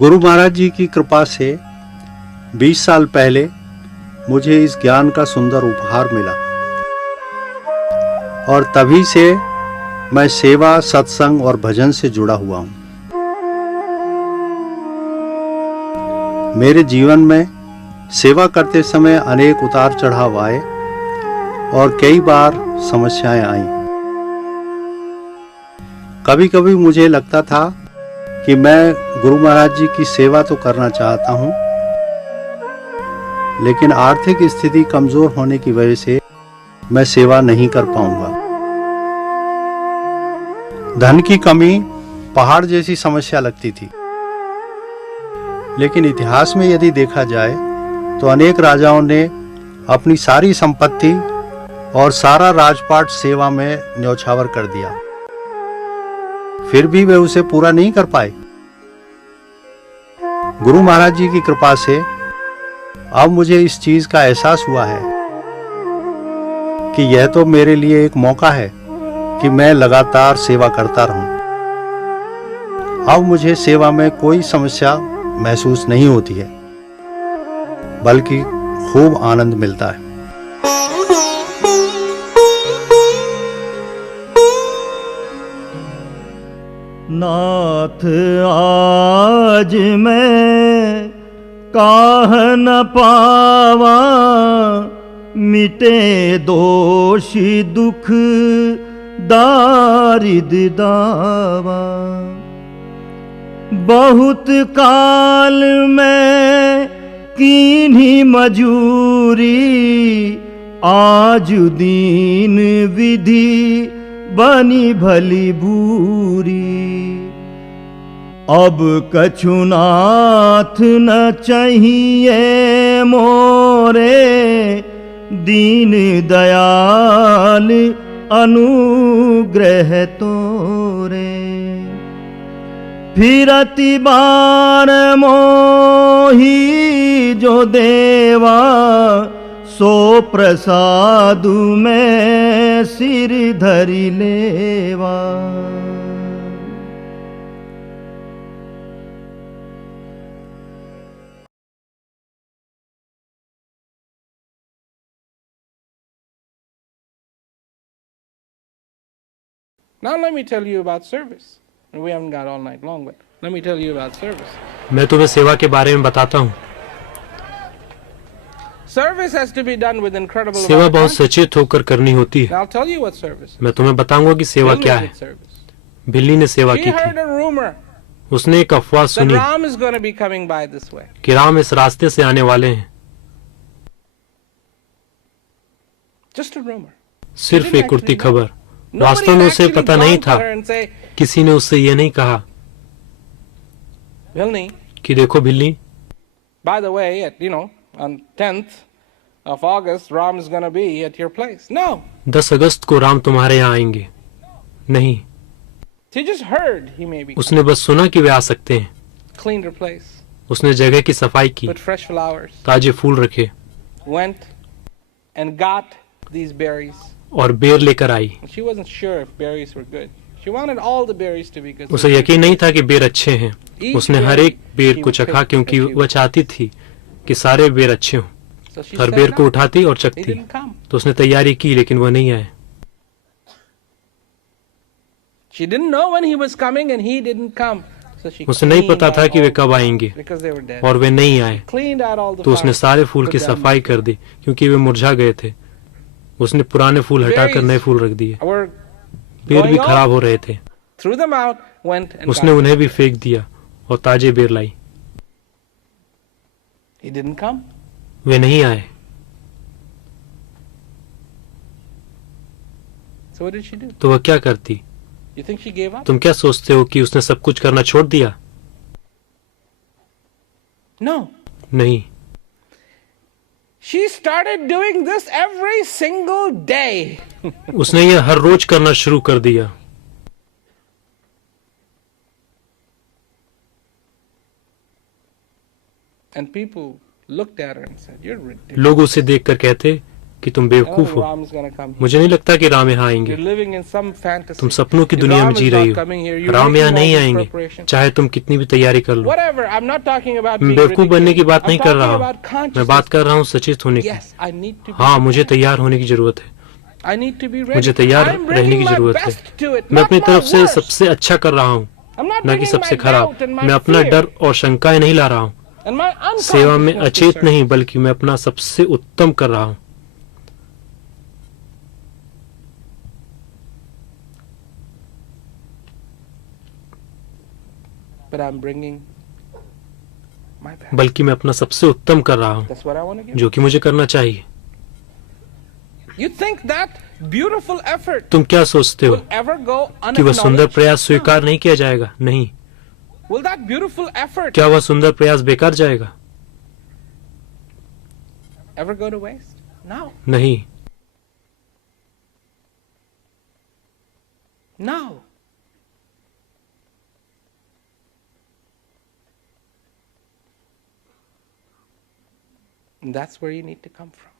गुरु महाराज जी की कृपा से 20 साल पहले मुझे इस ज्ञान का सुंदर उपहार मिला और तभी से मैं सेवा, सत्संग और भजन से जुड़ा हुआ हूँ। मेरे जीवन में सेवा करते समय अनेक उतार चढ़ाव आए और कई बार समस्याएं आईं। कभी कभी मुझे लगता था कि मैं गुरु महाराज जी की सेवा तो करना चाहता हूँ, लेकिन आर्थिक स्थिति कमजोर होने की वजह से मैं सेवा नहीं कर पाऊंगा। धन की कमी पहाड़ जैसी समस्या लगती थी, लेकिन इतिहास में यदि देखा जाए तो अनेक राजाओं ने अपनी सारी संपत्ति और सारा राजपाट सेवा में न्यौछावर कर दिया, फिर भी वे उसे पूरा नहीं कर पाए। गुरु महाराज जी की कृपा से अब मुझे इस चीज का एहसास हुआ है कि यह तो मेरे लिए एक मौका है कि मैं लगातार सेवा करता रहूं। अब मुझे सेवा में कोई समस्या महसूस नहीं होती है, बल्कि खूब आनंद मिलता है। नाथ आज मैं काह न पावा, मिटे दोष दुख दारिद्र दावा। बहुत काल में कीन्ही मजूरी, आज दीन विधि बनी भली भूरी। अब कछु नाथ न चाहिए मोरे, दीन दयाल अनुग्रह तोरे। फिरति बार मोही जो देवा, सो प्रसादु में सिर धरि लेवा। Now let me tell you about service. We haven't got all night long, but let me tell you about service. मैं तुम्हें सेवा के बारे में बताता हूँ। Service has to be done with incredible सेवा बहुत सचेत होकर करनी होती है। I'll tell you what service. मैं तुम्हें बताऊंगा कि सेवा क्या है। बिल्ली ने सेवा की थी। उसने एक अफवाह सुनी कि राम इस रास्ते से आने वाले हैं। सिर्फ एक उड़ती खबर, वास्तव में उसे पता नहीं था। किसी ने उससे यह नहीं कहा कि देखो बिल्ली, by the way, on 10th of August, Ram is going to be at your place. No. 10 अगस्त को राम तुम्हारे यहाँ आएंगे। नहीं, He just heard he may be. उसने बस सुना कि वे आ सकते हैं। Cleaned her place. उसने जगह की सफाई की, Put fresh flowers. ताजे फूल रखे, Went and got these berries. और बेर लेकर आई। She wasn't sure if berries were good. She wanted all the berries to be good. उसे यकीन नहीं था कि बेर अच्छे हैं। उसने हर एक बेर को चखा क्योंकि वह चाहती थी कि सारे बेर अच्छे हों। हर बेर को उठाती और चखती। तो उसने तैयारी की, लेकिन वह नहीं आए। उसे नहीं पता था कि वे कब आएंगे और वे नहीं आए। तो उसने सारे फूल की सफाई कर दी क्योंकि वे मुरझा गए थे। उसने पुराने फूल हटाकर नए फूल रख दिए। बेर भी खराब हो रहे थे। उसने उन्हें भी फेंक दिया और ताजे बेर लाई। वे नहीं आए। तो वह क्या करती? तुम क्या सोचते हो कि उसने सब कुछ करना छोड़ दिया? नहीं। She started doing this every single day. उसने यह हर रोज करना शुरू कर दिया। And people looked at her and said, "You're ridiculous." लोग उसे देखकर कहते, कि तुम I don't बेवकूफ think हो। Ram's gonna come here. मुझे नहीं लगता कि राम यहाँ आएंगे। You're living in some fantasy. तुम सपनों की If दुनिया में Ram जी is रही not हो। coming here, you're राम यहाँ making all नहीं this आएंगे, preparation. चाहे तुम कितनी भी तैयारी कर लो। Whatever. I'm not talking about मैं being बेवकूफ बनने की बात ridiculous. नहीं I'm कर रहा talking हूँ, about मैं बात consciousness. कर रहा हूँ सचेत होने की। Yes, I need to be हाँ, मुझे prepared. तैयार होने की जरूरत है, I need to be ready. मुझे तैयार I'm रहने bringing की my जरूरत है। best to it, मैं not अपनी my तरफ से worst. सबसे अच्छा कर रहा हूँ, I'm not न कि bringing सबसे my खराब। doubt and my मैं अपना fear डर और शंकाएं नहीं ला रहा हूँ, and my सेवा में unconsciousness to अचेत serve. नहीं, बल्कि मैं अपना सबसे उत्तम कर रहा हूँ। But I'm bringing my best. बल्कि मैं अपना सबसे उत्तम कर रहा हूँ, That's what I want to give. जो कि मुझे करना चाहिए। You think that beautiful effort तुम क्या सोचते हो will ever go कि वह सुंदर unacknowledged? प्रयास स्वीकार नहीं किया जाएगा? नहीं। Will that beautiful effort क्या वह सुंदर प्रयास बेकार जाएगा? ever go to waste? No. नहीं। No. And that's where you need to come from.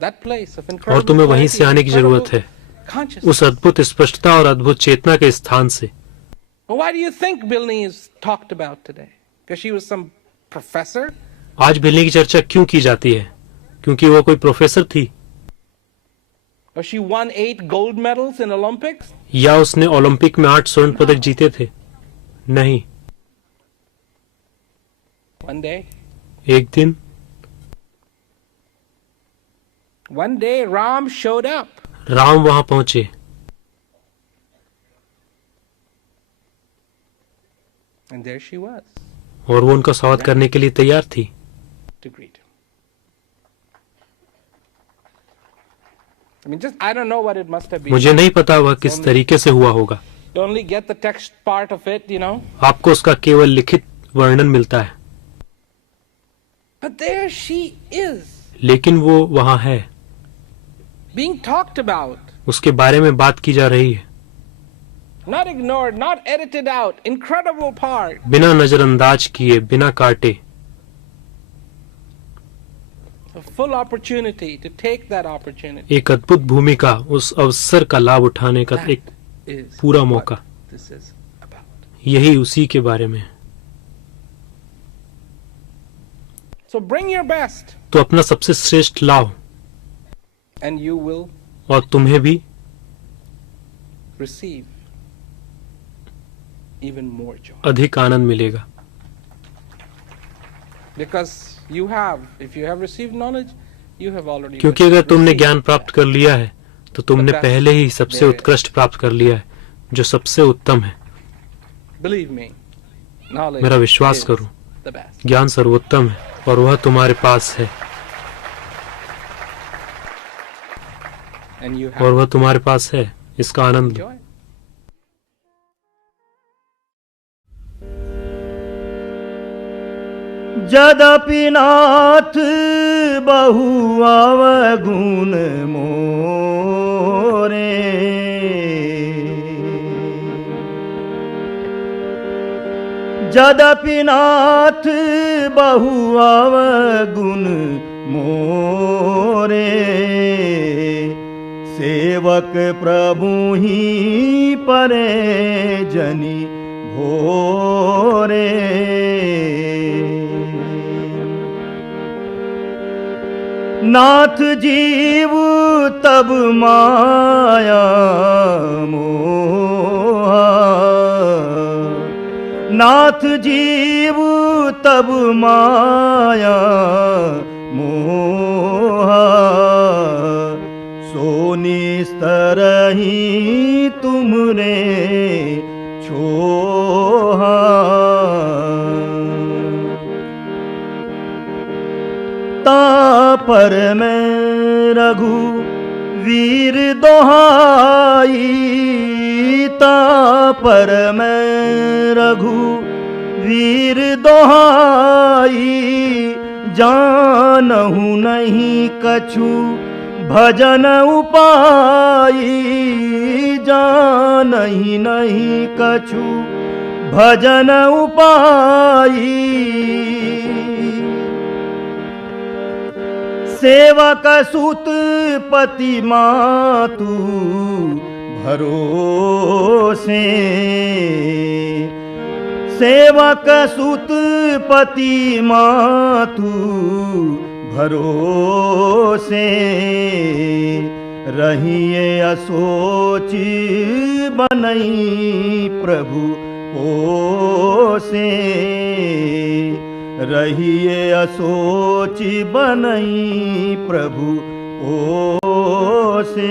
That place of और incredible तुम्हें वहीं clarity, से आने की जरूरत है, incredible consciousness. उस अद्भुत स्पष्टता और अद्भुत चेतना के स्थान से। Well, why do you think Bilney is talked about today? Because she was some professor? आज बिल्ली की चर्चा क्यों की जाती है? क्योंकि वह कोई प्रोफेसर थी, Or she won 8 gold medals in Olympics? या उसने ओलंपिक में 8 स्वर्ण पदक जीते थे? नहीं। One day. एक दिन One day Ram showed up. Ram वहां पहुंचे And there she was और वो उनका स्वागत करने के लिए तैयार थी। to greet him. I mean, I don't know what it must have been. मुझे नहीं पता वह किस तरीके से हुआ होगा। You only get the text part of it, you know. आपको उसका केवल लिखित वर्णन मिलता है, But there she is, लेकिन वो वहां है, being talked about, उसके बारे में बात की जा रही है, not ignored, not edited out. Incredible part. बिना नजरअंदाज किए, बिना काटे। A full opportunity to take that opportunity. एक अद्भुत भूमिका, उस अवसर का लाभ उठाने का एक Is पूरा what मौका। this is about. यही उसी के बारे में है। So bring your best, तो अपना सबसे श्रेष्ठ लाओ and you will और तुम्हें भी receive even more joy. अधिक आनंद मिलेगा, Because you have, if you have received knowledge, you have already क्योंकि अगर तुमने received ज्ञान प्राप्त कर लिया है तो तुमने पहले ही सबसे उत्कृष्ट प्राप्त कर लिया है, जो सबसे उत्तम है। Believe me, knowledge मेरा विश्वास is करो, the best. ज्ञान सर्वोत्तम है और वह तुम्हारे पास है, And you और have वह तुम्हारे पास है। इसका आनंद लो। joy. जदपि नाथ बहु अवगुण मोरे, जदपि नाथ बहु अवगुण मोरे, सेवक प्रभु ही परे जनि भोरे। नाथ जीव तब माया मोहा, नाथ जीव तब माया मोहा, सो निस्तरहि तुमरे छोहा। पर मैं रघु वीर दोहाई, पर मैं रघु वीर दोहाई, जानहु नहीं कछु भजन उपाई, जानहि नहीं कछु भजन उपाई। सेवक सुत पति मातु भरोसे, सेवक सुत पति मातु भरोसे, रहिए असोच बनई प्रभु पोसे, रहिए असोच बनई प्रभु पोसे।